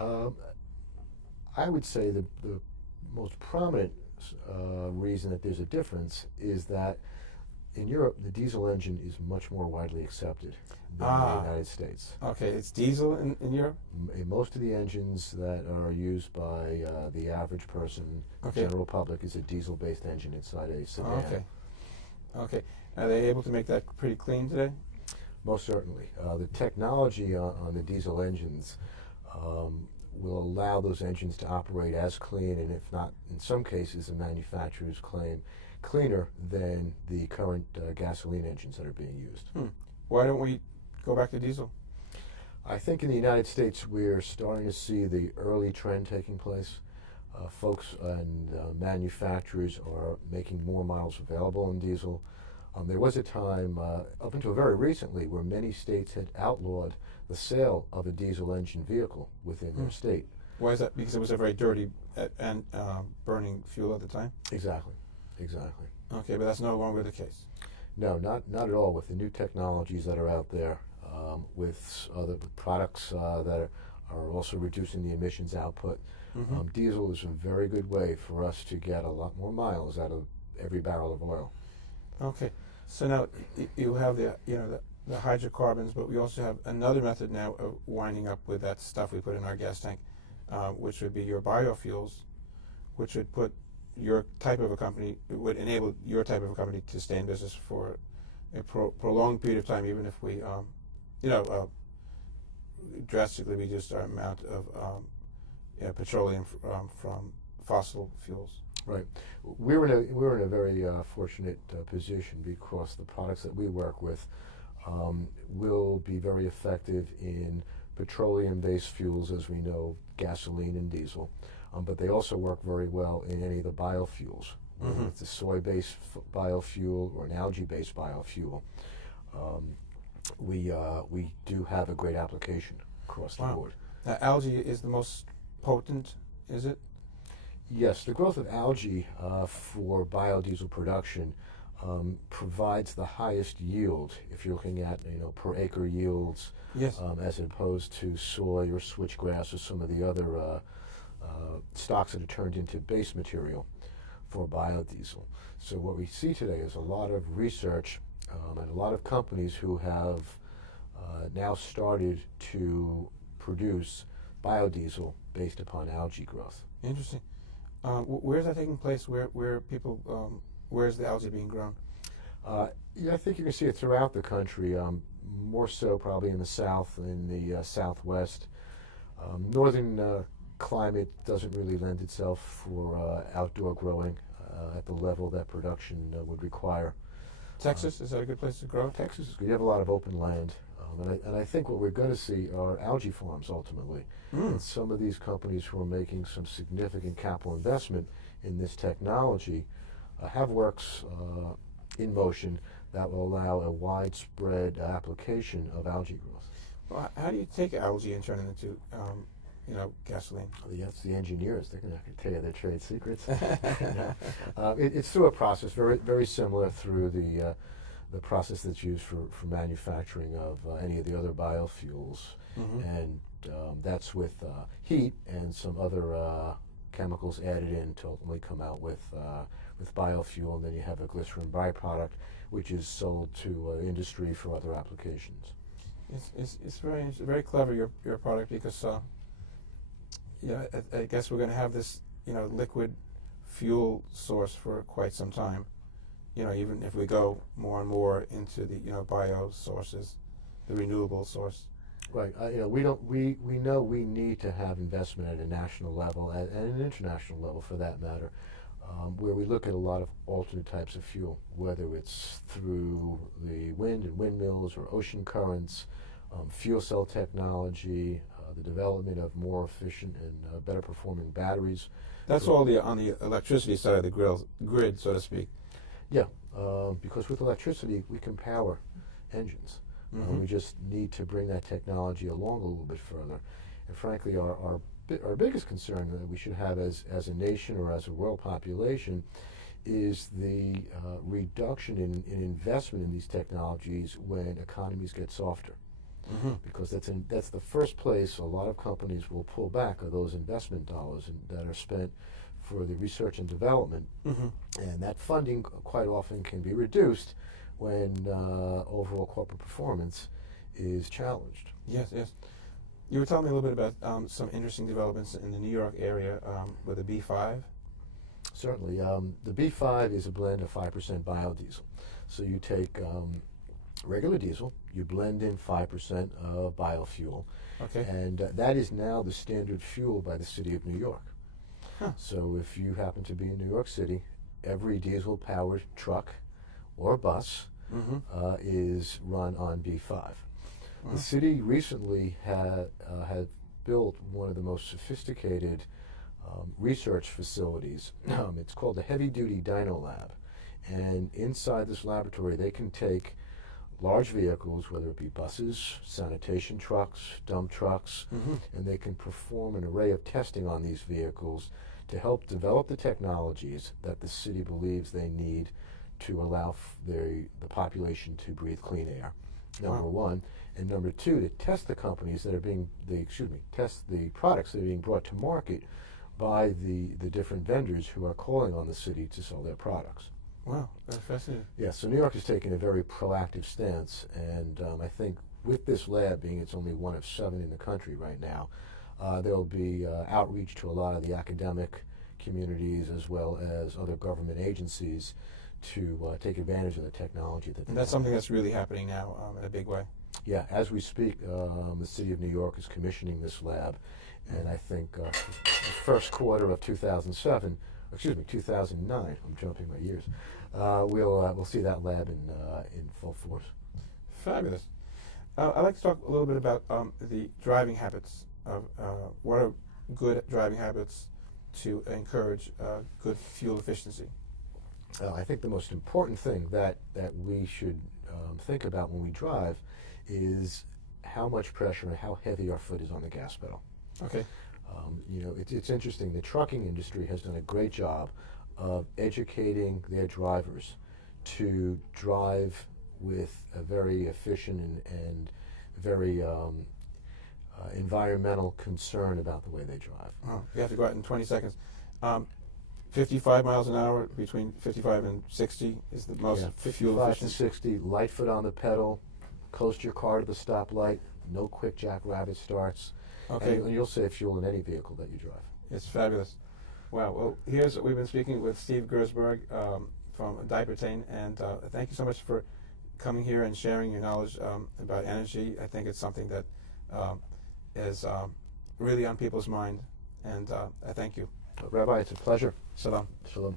Um, I would say the most prominent reason that there's a difference is that in Europe, the diesel engine is much more widely accepted than in the United States. Okay, it's diesel in Europe? Most of the engines that are used by the average person, Okay. general public, is a diesel-based engine inside a sedan. Okay. Okay. Are they able to make that pretty clean today? Most certainly. The technology on the diesel engines will allow those engines to operate as clean, and if not, in some cases, the manufacturers claim cleaner than the current gasoline engines that are being used. Why don't we go back to diesel? I think in the United States we're starting to see the early trend taking place. Folks and manufacturers are making more models available in diesel. There was a time, up until very recently, where many states had outlawed the sale of a diesel engine vehicle within their state. Why is that? Because it was a very dirty and burning fuel at the time? Exactly. Okay, but that's no longer the case. No, not at all. With the new technologies that are out there, with other products that are also reducing the emissions output, diesel is a very good way for us to get a lot more miles out of every barrel of oil. Okay, so now you have the hydrocarbons, but we also have another method now of winding up with that stuff we put in our gas tank, which would be your biofuels, which would put your type of a company, it would enable your type of a company to stay in business for a prolonged period of time, even if we, drastically reduced our amount of petroleum from fossil fuels. Right. We're in a very fortunate position because the products that we work with will be very effective in petroleum-based fuels, as we know, gasoline and diesel. But they also work very well in any of the biofuels, whether it's a soy-based biofuel or an algae-based biofuel. We do have a great application across the board. Now, algae is the most potent, is it? Yes, the growth of algae for biodiesel production provides the highest yield if you're looking at per acre yields, Yes. As opposed to soy or switchgrass or some of the other stocks that are turned into base material for biodiesel. So what we see today is a lot of research and a lot of companies who have now started to produce biodiesel based upon algae growth. Interesting. Where's that taking place? Where people? Where's the algae being grown? Yeah, I think you can see it throughout the country. More so probably in the south, in the southwest. Northern climate doesn't really lend itself for outdoor growing at the level that production would require. Texas, is that a good place to grow? Texas is good. You have a lot of open land. And I think what we're going to see are algae farms ultimately. And some of these companies who are making some significant capital investment in this technology have works in motion that will allow a widespread application of algae growth. Well, how do you take algae and turn it into, gasoline? That's the engineers. They're going to tell you their trade secrets. It's through a process very, very similar through the process that's used for manufacturing of any of the other biofuels, and that's with heat and some other chemicals added in to ultimately come out with biofuel, and then you have a glycerin byproduct, which is sold to industry for other applications. It's very clever, your product, because I guess we're going to have this liquid fuel source for quite some time. Even if we go more and more into the bio sources, the renewable source. Right. We know we need to have investment at a national level and an international level, for that matter, where we look at a lot of alternate types of fuel, whether it's through the wind and windmills or ocean currents, fuel cell technology, the development of more efficient and better performing batteries. That's all on the electricity side of the grid, so to speak. Yeah, because with electricity we can power engines. We just need to bring that technology along a little bit further. And frankly, our biggest concern that we should have as a nation or as a world population is the reduction in investment in these technologies when economies get softer. because that's the first place a lot of companies will pull back of those investment dollars that are spent for the research and development, and that funding quite often can be reduced when overall corporate performance is challenged. Yes, yes. You were telling me a little bit about some interesting developments in the New York area with the B5. Certainly. The B5 is a blend of 5% biodiesel. So you take regular diesel, you blend in 5% of biofuel, and that is now the standard fuel by the city of New York. So if you happen to be in New York City, every diesel-powered truck or bus is run on B5. The city recently had built one of the most sophisticated research facilities. It's called the Heavy Duty Dyno Lab, and inside this laboratory they can take large vehicles, whether it be buses, sanitation trucks, dump trucks, and they can perform an array of testing on these vehicles to help develop the technologies that the city believes they need to allow the population to breathe clean air, number one. And number two, to test the companies that are test the products that are being brought to market by the different vendors who are calling on the city to sell their products. Wow, that's fascinating. Yeah, so New York is taking a very proactive stance, and I think with this lab being it's only one of 7 in the country right now, there will be outreach to a lot of the academic communities as well as other government agencies to take advantage of the technology. And that's something that's really happening now in a big way. Yeah, as we speak, the city of New York is commissioning this lab, and I think the first quarter of 2009, I'm jumping my years, we'll see that lab in full force. Fabulous. I'd like to talk a little bit about the driving habits. What are good driving habits to encourage good fuel efficiency? I think the most important thing that we should think about when we drive is how much pressure and how heavy our foot is on the gas pedal. Okay. It's interesting. The trucking industry has done a great job of educating their drivers to drive with a very efficient and very environmental concern about the way they drive. Oh, you have to go out in 20 seconds. 55 miles an hour, between 55 and 60 is the most fuel efficient. 55 to 60, light foot on the pedal, coast your car to the stoplight, no quick jackrabbit starts. Okay. And you'll save fuel in any vehicle that you drive. It's fabulous. Wow. Well, we've been speaking with Steve Gerszberg from Diapertain, and thank you so much for coming here and sharing your knowledge about energy. I think it's something that is really on people's mind, and I thank you. Rabbi, it's a pleasure. Shalom. Shalom.